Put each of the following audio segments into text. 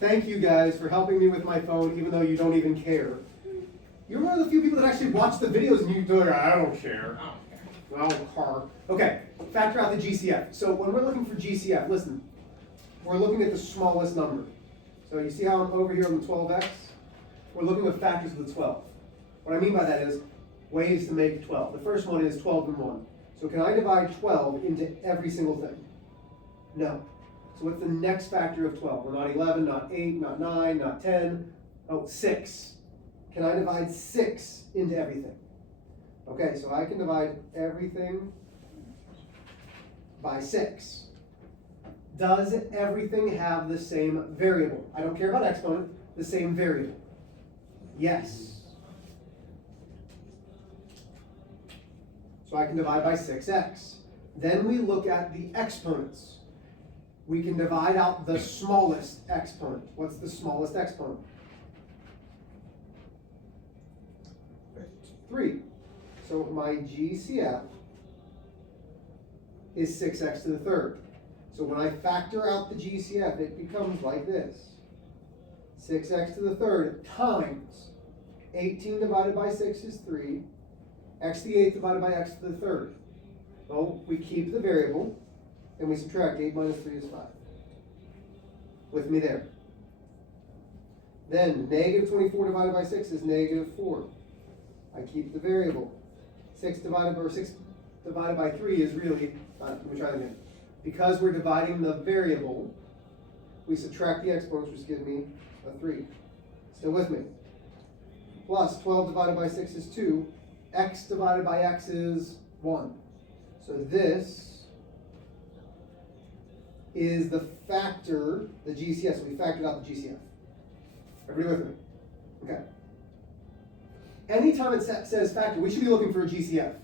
Thank you guys for helping me with my phone, even though you don't even care. You're one of the few people that actually watch the videos and you go, I don't care. Oh, car. Okay, factor out the GCF. So when we're looking for GCF, listen, we're looking at the smallest number. So you see how I'm over here on the 12x? We're looking at factors of the 12. What I mean by that is ways to make 12. The first one is 12 and 1. So can I divide 12 into every single thing? No. So what's the next factor of 12? Well, not 11, not 8, not 9, not 10. Oh, 6. Can I divide 6 into everything? Okay, so I can divide everything by 6. Does everything have the same variable? I don't care about exponent, the same variable. Yes. So I can divide by 6x. Then we look at the exponents. We can divide out the smallest exponent. What's the smallest exponent? 3. So my GCF is 6x to the third. So when I factor out the GCF, it becomes like this. 6x to the third times 18 divided by 6 is 3. X to the 8th divided by x to the third. Well, we keep the variable, and we subtract 8 minus 3 is 5. With me there. Then, negative 24 divided by 6 is negative 4. I keep the variable. 6 divided by 3 is really, let me try that again. Because we're dividing the variable, we subtract the exponents, which gives me a 3. Still with me? Plus 12 divided by 6 is 2. X divided by x is 1. So this is the factor, the GCF. So we factored out the GCF. Everybody with me? Okay. Anytime it says factor, we should be looking for a GCF.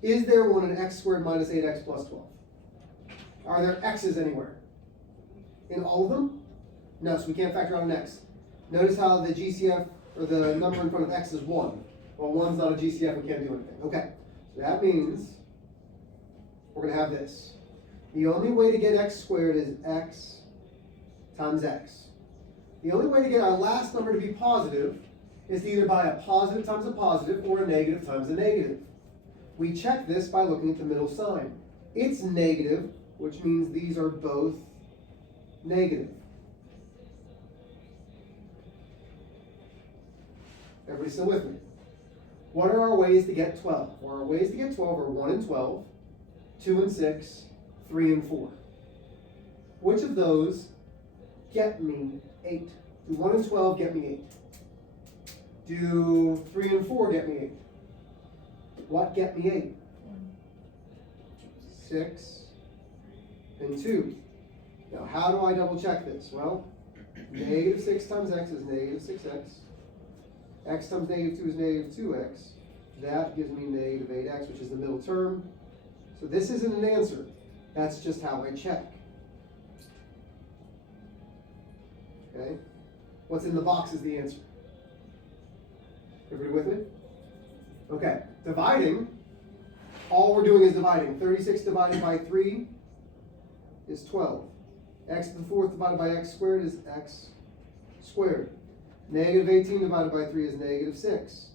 Is there one in x squared minus 8x plus 12? Are there x's anywhere? In all of them? No, so we can't factor out an x. Notice how the GCF, or the number in front of x is 1. Well, 1's not a GCF, we can't do anything. Okay, so that means we're going to have this. The only way to get x squared is x times x. The only way to get our last number to be positive is to either by a positive times a positive or a negative times a negative. We check this by looking at the middle sign. It's negative, which means these are both negative. Everybody still with me? What are our ways to get 12? Well, our ways to get 12 are 1 and 12, 2 and 6, 3 and 4. Which of those get me 8? Do 1 and 12 get me 8? Do 3 and 4 get me 8? What get me 8? 6 and 2. Now, how do I double check this? Well, negative 6 times x is negative 6x. X times negative 2 is negative 2x. That gives me negative 8x, which is the middle term. So this isn't an answer. That's just how I check. Okay? What's in the box is the answer. Everybody with me? Okay. Dividing. All we're doing is dividing. 36 divided by 3 is 12. X to the fourth divided by x squared is x squared. Negative 18 divided by 3 is negative 6.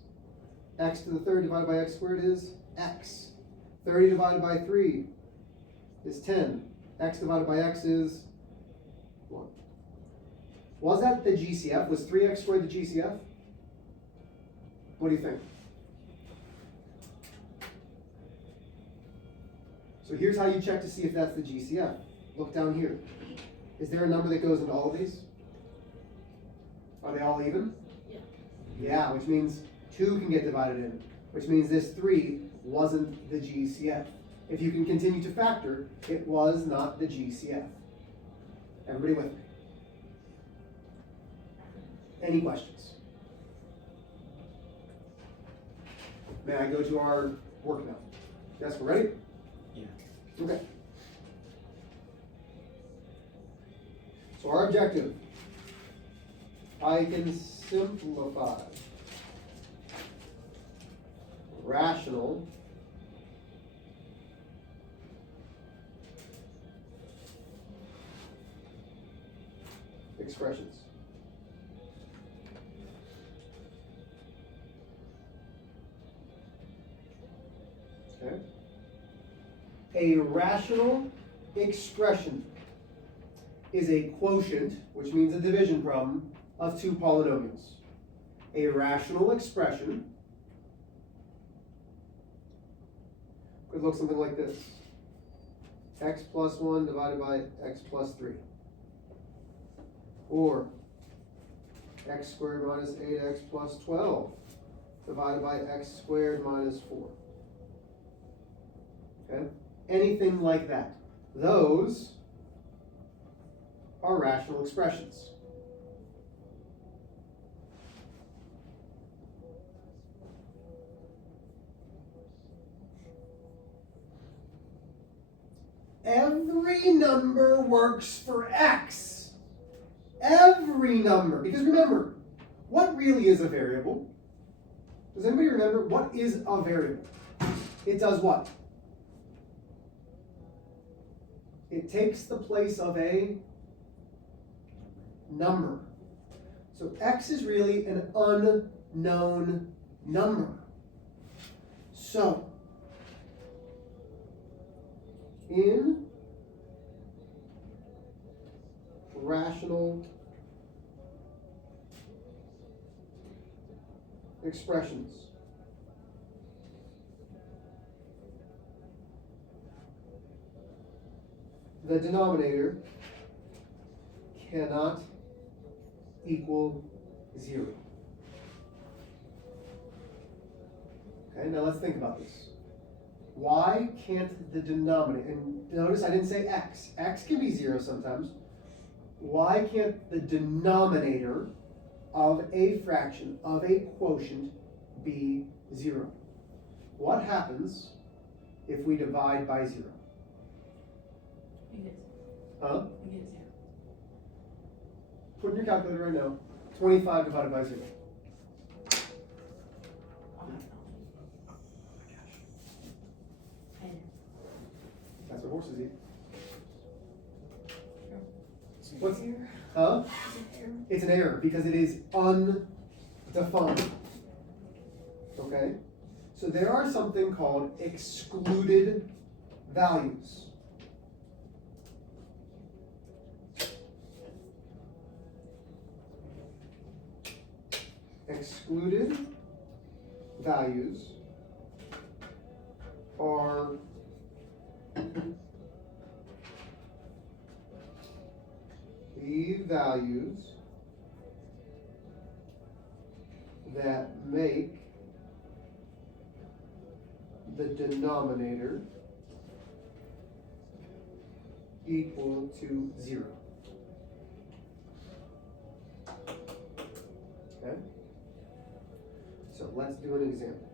X to the third divided by x squared is x. 30 divided by 3 is 10. X divided by x is 1. Was that the GCF? Was 3x squared the GCF? What do you think? So here's how you check to see if that's the GCF. Look down here. Is there a number that goes into all of these? Are they all even? Yeah. Yeah, which means 2 can get divided in, which means this 3 wasn't the GCF. If you can continue to factor, it was not the GCF. Everybody with me? Any questions? May I go to our work now? Yes, we're ready? Yeah. Okay. So our objective, I can simplify rational expressions. Okay? A rational expression is a quotient, which means a division problem, of two polynomials. A rational expression could look something like this. X plus 1 divided by x plus 3. Or x squared minus 8x plus 12 divided by x squared minus 4. Okay? Anything like that. Those are rational expressions. Every number works for x. Every number. Because remember, what really is a variable? Does anybody remember what is a variable? It does what? It takes the place of a number. So x is really an unknown number. So, in rational expressions, the denominator cannot equal 0. Okay, now let's think about this. Why can't the denominator, and notice I didn't say x. X can be 0 sometimes. Why can't the denominator of a fraction, of a quotient, be 0? What happens if we divide by 0? You get Huh? 0. Put in your calculator right now. 25 divided by 0. That's what horses eat. What's here? Huh? Is it here? It's an error because it is undefined. Okay? So there are something called excluded values. Excluded values are the values that make the denominator equal to 0. Okay? So let's do an example.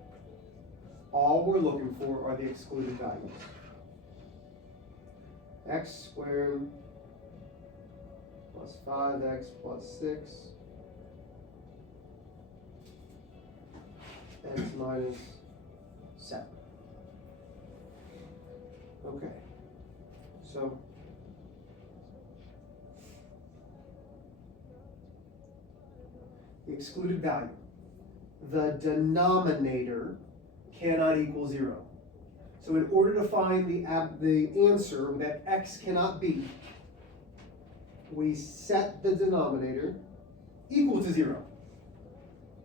All we're looking for are the excluded values. X squared plus 5x plus 6 x minus 7. Okay, so the excluded value, the denominator cannot equal 0. So in order to find the answer that x cannot be, we set the denominator equal to 0.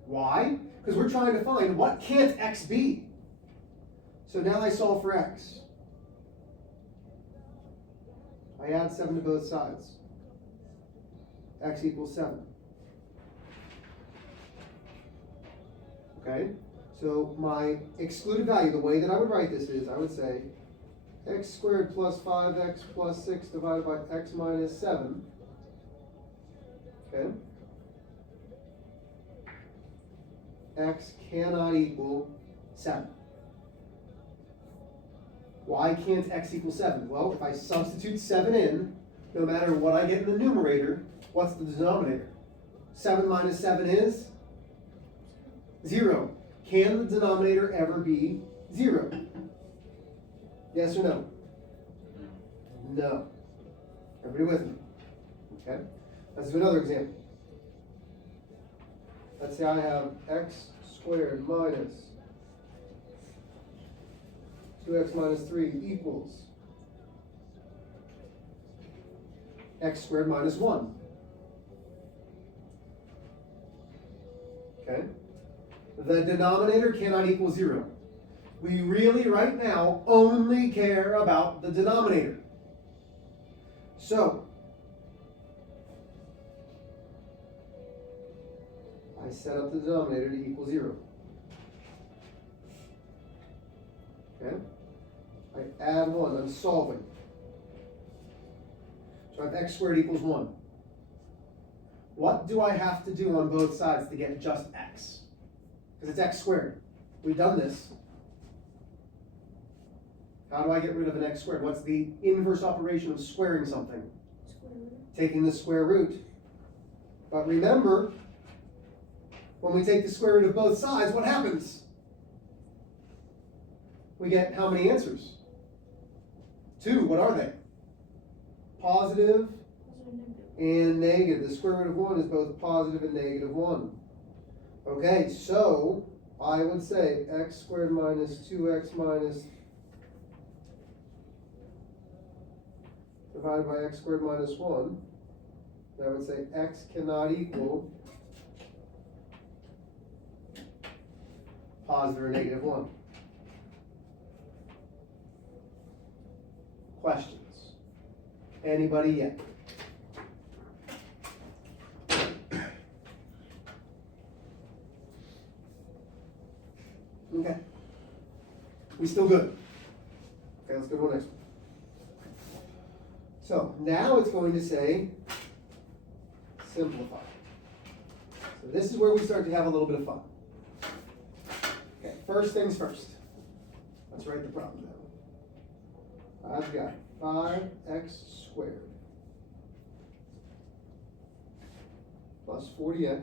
Why? Because we're trying to find what can't x be. So now I solve for x. I add 7 to both sides. X equals 7. Okay? So my excluded value, the way that I would write this is, I would say x squared plus 5x plus 6 divided by x minus 7. Okay? X cannot equal 7. Why can't x equal 7? Well, if I substitute 7 in, no matter what I get in the numerator, what's the denominator? 7 minus 7 is 0. Can the denominator ever be 0? Yes or no? No. Everybody with me? Okay. Let's do another example. Let's say I have x squared minus 2x minus 3 equals x squared minus 1. Okay? The denominator cannot equal 0. We really, right now, only care about the denominator. So, I set up the denominator to equal 0. Okay? I add 1, I'm solving. So I have x squared equals 1. What do I have to do on both sides to get just x? Because it's x squared. We've done this. How do I get rid of an x squared? What's the inverse operation of squaring something? Square root. Taking the square root. But remember, when we take the square root of both sides, what happens? We get how many answers? 2. What are they? Positive and negative. The square root of 1 is both positive and negative 1. Okay, so I would say x squared minus 2x minus divided by x squared minus 1. I would say x cannot equal positive or negative 1. Questions? Anybody yet? Okay. We still good? Okay, let's go to the next one. So now it's going to say simplify. So this is where we start to have a little bit of fun. Okay, first things first. Let's write the problem down. I've got 5x squared plus 40x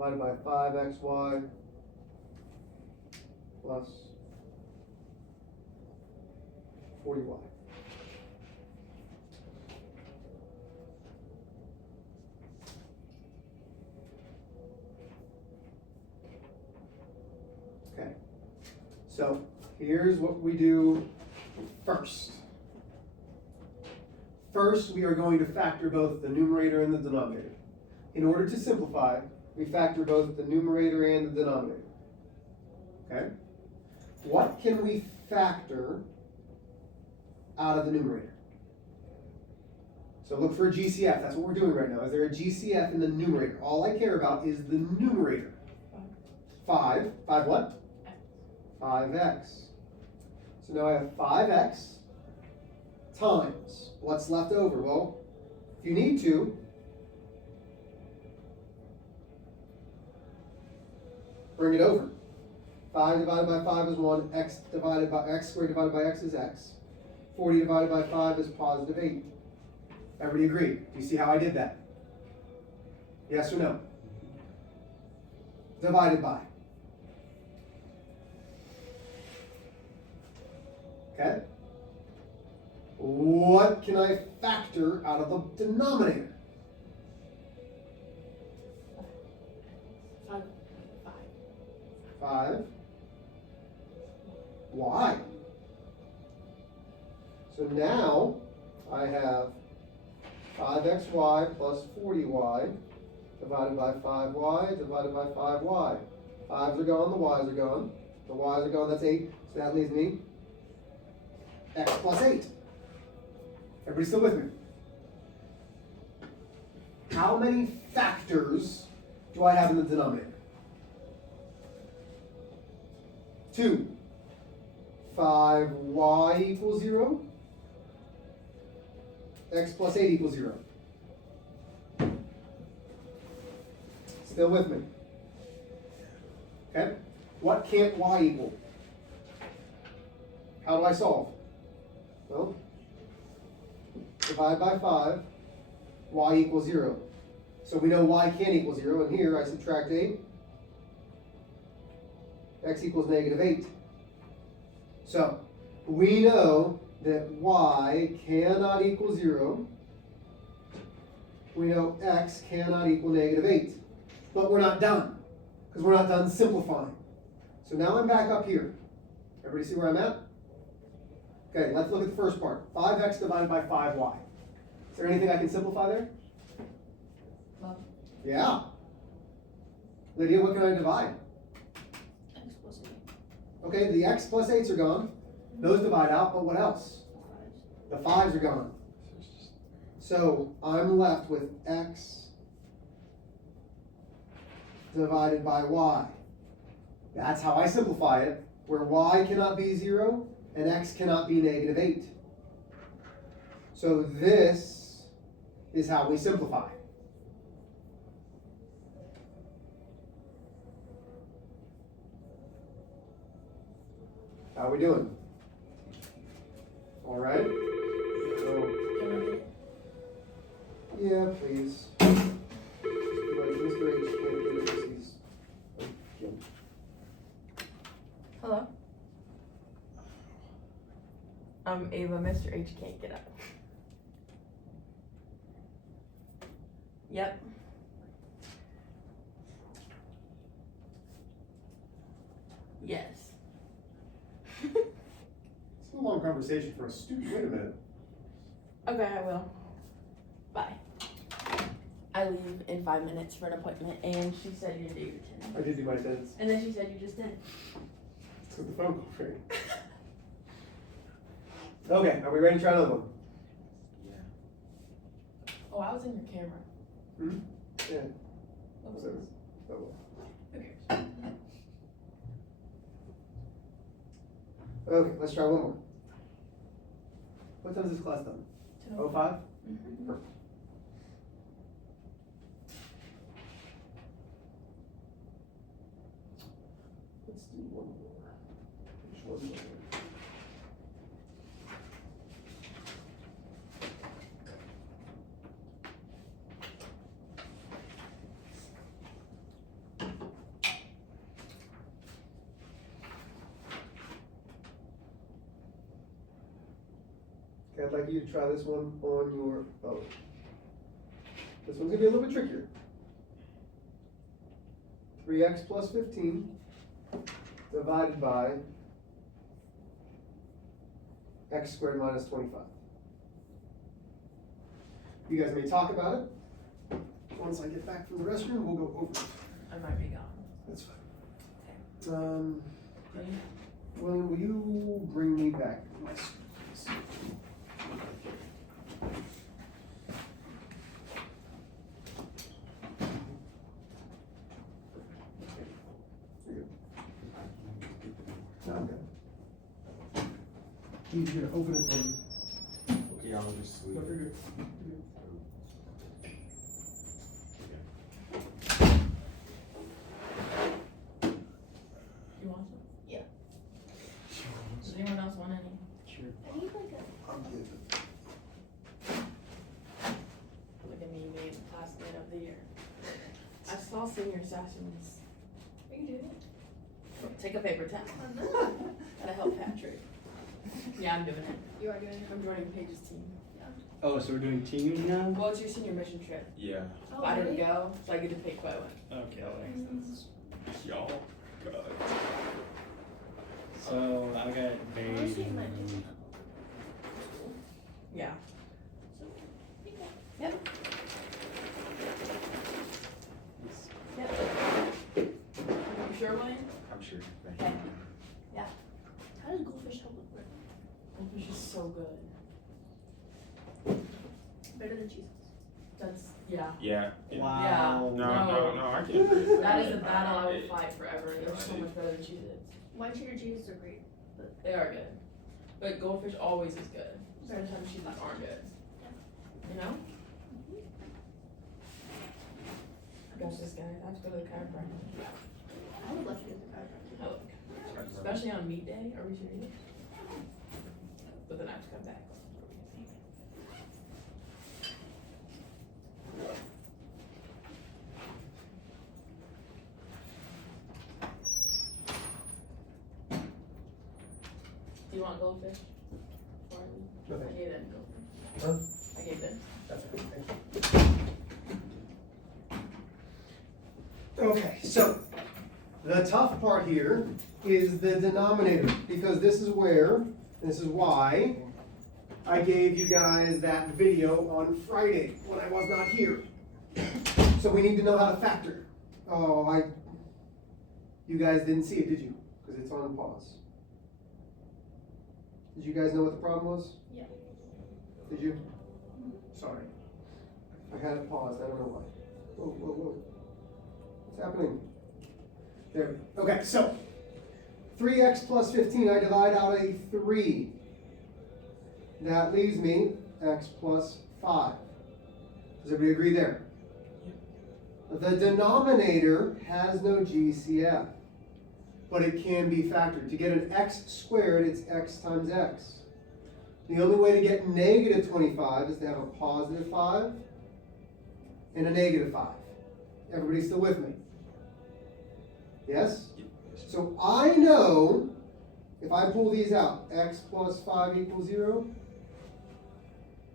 divided by 5xy plus 40y. Okay, so here's what we do first. First, we are going to factor both the numerator and the denominator. In order to simplify, we factor both the numerator and the denominator. Okay? What can we factor out of the numerator? So look for a GCF. That's what we're doing right now. Is there a GCF in the numerator? All I care about is the numerator. 5. 5 what? 5x. So now I have 5x times. What's left over? Well, if you need to, bring it over. 5 divided by 5 is 1. X squared divided by x is x. 40 divided by 5 is positive 8. Everybody agree? Do you see how I did that? Yes or no? Divided by. Okay? What can I factor out of the denominator? 5. Y. So now I have 5xy plus 40y divided by 5y divided by 5y. 5's are gone, the y's are gone. The y's are gone, that's 8. So that leaves me x plus 8. Everybody still with me? How many factors do I have in the denominator? 2. 5y equals 0. X plus 8 equals 0. Still with me? Okay? What can't y equal? How do I solve? Well, divide by 5, y equals 0. So we know y can't equal 0, and here I subtract 8. X equals negative 8. So, we know that y cannot equal 0. We know x cannot equal negative 8. But we're not done, because we're not done simplifying. So now I'm back up here. Everybody see where I'm at? Okay, let's look at the first part. 5x divided by 5y. Is there anything I can simplify there? Well, Yeah. Lydia, what can I divide? X plus 8. Okay, the x plus 8s are gone. Those divide out, but what else? The 5s are gone. So I'm left with x divided by y. That's how I simplify it, where y cannot be 0 and x cannot be -8. So this is how we simplify. How are we doing? All right? So, yeah, please. Like Mr. H can't do this. He's. Hello? I'm Ava, Mr. H can't get up. Yep. Yes. It's a long conversation for a student. Wait a minute. Okay, I will. Bye. I leave in 5 minutes for an appointment, and she said you did your 10. I did do my attendance. And then she said you just did. It's with the phone call rang. Okay, are we ready to try another one? Oh, I was in your camera. Yeah. What was So, this? oh well. Who cares? Okay, let's try one more. What time is this class done? 05? Mhm. Perfect. Let's do one more. Which one more? Okay, I'd like you to try this one on your own. This one's gonna be a little bit trickier. 3x plus 15 divided by x squared minus 25. You guys may talk about it. Once I get back from the restroom, we'll go over it. I might be gone. That's fine. William, will you bring me back my screens? You're good. No, I'm good. You're gonna open it then. Okay, I'll just leave No, you're it. good. You're good. You want some? Yeah. Does anyone else want any? Sure. I need like a. I'm good. Look at me being classmate of the year. I saw senior sessions. Are you doing it? Take a paper towel. Gotta help Patrick. Yeah, I'm doing it. You are doing it. I'm joining Paige's team. Oh, so we're doing teaming now? Well, it's your senior mission trip. Yeah. Oh, I didn't really? go, so I get to pick Bowen. Okay, that makes sense. Y'all. God. So I got Honestly, it might Baden. Yeah. So, okay. Yep. Yep. You sure, William? I'm sure. Okay. Yeah. How does goldfish help with work? Goldfish is so good. Better than cheese. That's, yeah. Yeah. Wow. No, I can't agree. That is a battle I will fight forever. They're so much better than Cheez-Its. My cheddar cheeses are great. They are good. But goldfish always is good. Sometimes Cheez-Its aren't good. You know? Gosh, this guy, I have to go to the chiropractor. I would love to get the chiropractor. Oh, especially on meat day. Are we serious? But then I have to come back. Do you want goldfish? Before I leave? No, I thank gave them goldfish. Huh? I gave them. That's okay, thank you. Okay, so the tough part here is the denominator, because this is where, and this is why, I gave you guys that video on Friday when I was not here. So we need to know how to factor. Oh, you guys didn't see it, did you? Because it's on pause. Did you guys know what the problem was? Yeah. Did you? Sorry. I had it paused, I don't know why. Whoa, whoa, whoa. What's happening? There, okay, so 3x plus 15, I divide out a 3. That leaves me x plus 5. Does everybody agree there? The denominator has no GCF, but it can be factored. To get an x squared, it's x times x. The only way to get negative 25 is to have a positive 5 and a negative 5. Everybody still with me? Yes? So I know if I pull these out, x plus 5 equals 0,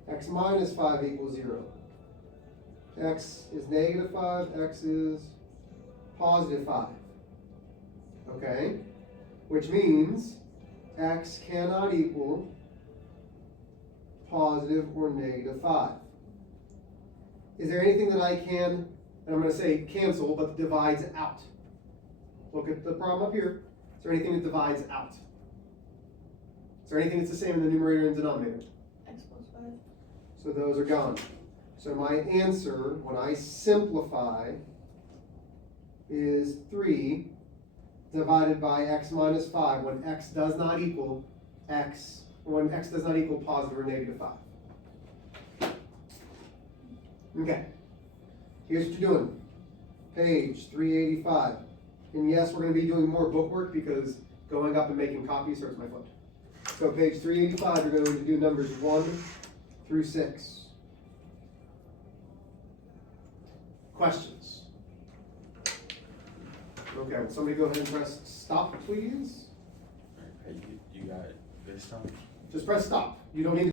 x minus 5 equals 0. X is negative 5, x is positive 5. Okay? Which means x cannot equal positive or negative 5. Is there anything that I can, and I'm going to say cancel, but divides out? Look at the problem up here. Is there anything that divides out? Is there anything that's the same in the numerator and denominator? X plus 5. So those are gone. So my answer, when I simplify, is 3 divided by x minus 5 when x does not equal x, when x does not equal positive or negative 5. Okay. Here's what you're doing. Page 385. And yes, we're going to be doing more book work because going up and making copies hurts my foot. So page 385, you're going to do numbers 1 through 6. Questions? Okay, will somebody go ahead and press stop, please? Hey, you got it this time? Just press stop. You don't need to